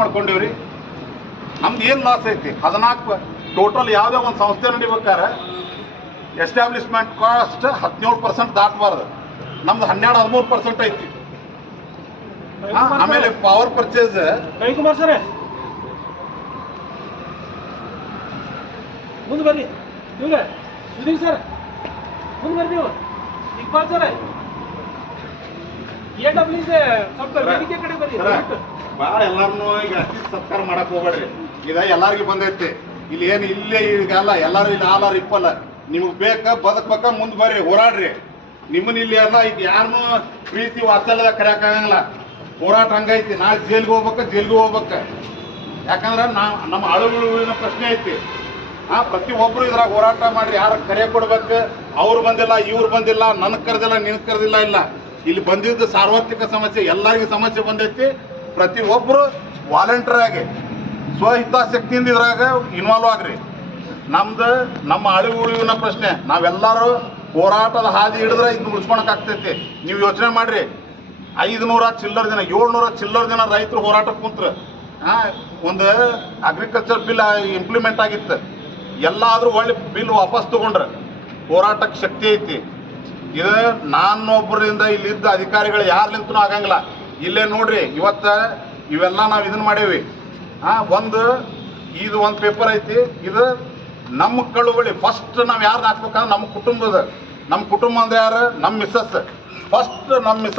ಮಾಡ್ಕೊಂಡಿವ್ರಿ. ನಮ್ದು ಏನು ಲಾಸ್ ಐತಿ? 14 ಟೋಟಲ್ ಯಾವುದೇ ಒಂದು ಸಂಸ್ಥೆ ನಡಿಬೇಕಾರೆ ಎಸ್ಟಾಬ್ಲಿಷ್ಮೆಂಟ್ ಕಾಸ್ಟ್ 17% ದಾಟಬಾರ್ದು. ನಮ್ದು 12-13% ಐತಿ. ಆಮೇಲೆ ಪವರ್ ಪರ್ಚೇಸ್ ರವಿಕುಮಾರ್ ಸರ್ ಮುಂದೆ ಬರ್ರಿ. ಇವ್ರೆ ಸುದೀಪ್ ಸರ್ ಮುಂದೆ ಬರ್ರಿ. ನೀವು ಇಕ್ಬಾಲ್ ಸರ್ ಸ್ವಲ್ಪ ವೇದಿಕೆ ಕಡೆ ಬರ್ರಿ. ಬಾ ಎಲ್ಲಾರನ್ನು ಈಗ ಅತಿ ಸತ್ಕಾರ ಮಾಡಕ್ ಹೋಗ್ಬೇಡ್ರಿ. ಇದ ಎಲ್ಲಾರ್ಗಿ ಬಂದೈತಿ. ಇಲ್ಲಿ ಏನು ಇಲ್ಲೇ ಈಗಲ್ಲ, ಎಲ್ಲಾರು ಇಲ್ಲಿ ಆಲಾರ ಇಪ್ಪಲ್ಲ. ನಿಮ್ಗೆ ಬೇಕ ಬದುಕ್ಬೇಕ, ಮುಂದೆ ಬರ್ರಿ, ಹೋರಾಡ್ರಿ. ನಿಮ್ಮನ್ನ ಇಲ್ಲಿ ಎಲ್ಲ ಈಗ ಯಾರನ್ನೂ ಪ್ರೀತಿ ವಾತ್ಸಲ್ಯದಾಗ ಕರೆಯಕ್ಕಾಗಂಗಿಲ್ಲ. ಹೋರಾಟ ಹಂಗೈತಿ. ನಾಳೆ ಜೈಲ್ಗೆ ಹೋಗ್ಬೇಕ. ಯಾಕಂದ್ರೆ ನಮ್ಮ ಆಳುಗಳಿನ ಪ್ರಶ್ನೆ ಐತಿ. ಪ್ರತಿಯೊಬ್ಬರು ಇದ್ರಾಗ ಹೋರಾಟ ಮಾಡ್ರಿ. ಯಾರ ಕರೆ ಕೊಡ್ಬೇಕು, ಅವ್ರು ಬಂದಿಲ್ಲ, ಇವ್ರು ಬಂದಿಲ್ಲ, ನನಗೆ ಕರೆದಿಲ್ಲ, ನಿನಗೆ ಕರೆದಿಲ್ಲ. ಇಲ್ಲ, ಇಲ್ಲಿ ಬಂದಿದ್ದು ಸಾರ್ವತ್ರಿಕ ಸಮಸ್ಯೆ, ಎಲ್ಲರಿಗೂ ಸಮಸ್ಯೆ ಬಂದೈತಿ. ಪ್ರತಿಯೊಬ್ಬರು ವಾಲಂಟಿಯರ್ ಆಗಿ ಸ್ವಹಿತಾಸಕ್ತಿಯಿಂದ ಇದ್ರಾಗ ಇನ್ವಾಲ್ವ್ ಆಗ್ರಿ. ನಮ್ಮ ಅಳಿವುಳಿನ ಪ್ರಶ್ನೆ, ನಾವೆಲ್ಲರೂ ಹೋರಾಟದ ಹಾದಿ ಹಿಡಿದ್ರೆ ಇದನ್ನ ಉಳಿಸ್ಕೊಳಕ್ ಆಗ್ತೈತಿ. ನೀವು ಯೋಚನೆ ಮಾಡ್ರಿ, 500 ಚಿಲ್ಲರ್ ದಿನ 700 ಚಿಲ್ಲರ್ ದಿನ ರೈತರು ಹೋರಾಟಕ್ಕೆ ಕುಂತ್ರು. ಒಂದು ಅಗ್ರಿಕಲ್ಚರ್ ಬಿಲ್ ಇಂಪ್ಲಿಮೆಂಟ್ ಆಗಿತ್ತು. ಎಲ್ಲಾದ್ರೂ ಒಳ್ಳೆ ಬಿಲ್ ವಾಪಸ್ ತಗೊಂಡ್ರೆ ಹೋರಾಟಕ್ಕೆ ಶಕ್ತಿ ಐತಿ. ಇದು ನಾನೊಬ್ಬರಿಂದ ಇಲ್ಲಿದ್ದ ಅಧಿಕಾರಿಗಳು ಯಾರ್ಲಿಂತನೂ ಆಗಂಗಿಲ್ಲ. ಇಲ್ಲೇ ನೋಡ್ರಿ, ಇವತ್ತು ಇವೆಲ್ಲ ನಾವು ಇದನ್ನ ಮಾಡೇವಿ. ಇದು ಒಂದು ಪೇಪರ್ ಐತಿ. ಇದು ನಮ್ಮ ಕಳುವಳಿ. ಫಸ್ಟ್ ನಾವು ಯಾರು ಹಾಕ್ಬೇಕಂದ್ರೆ ನಮ್ಮ ಕುಟುಂಬ ಅಂದ್ರೆ ಯಾರು? ನಮ್ಮ ಮಿಸ್ಸಸ್. ಫಸ್ಟ್ ನಮ್ಮ ಮಿಸ್ಸಸ್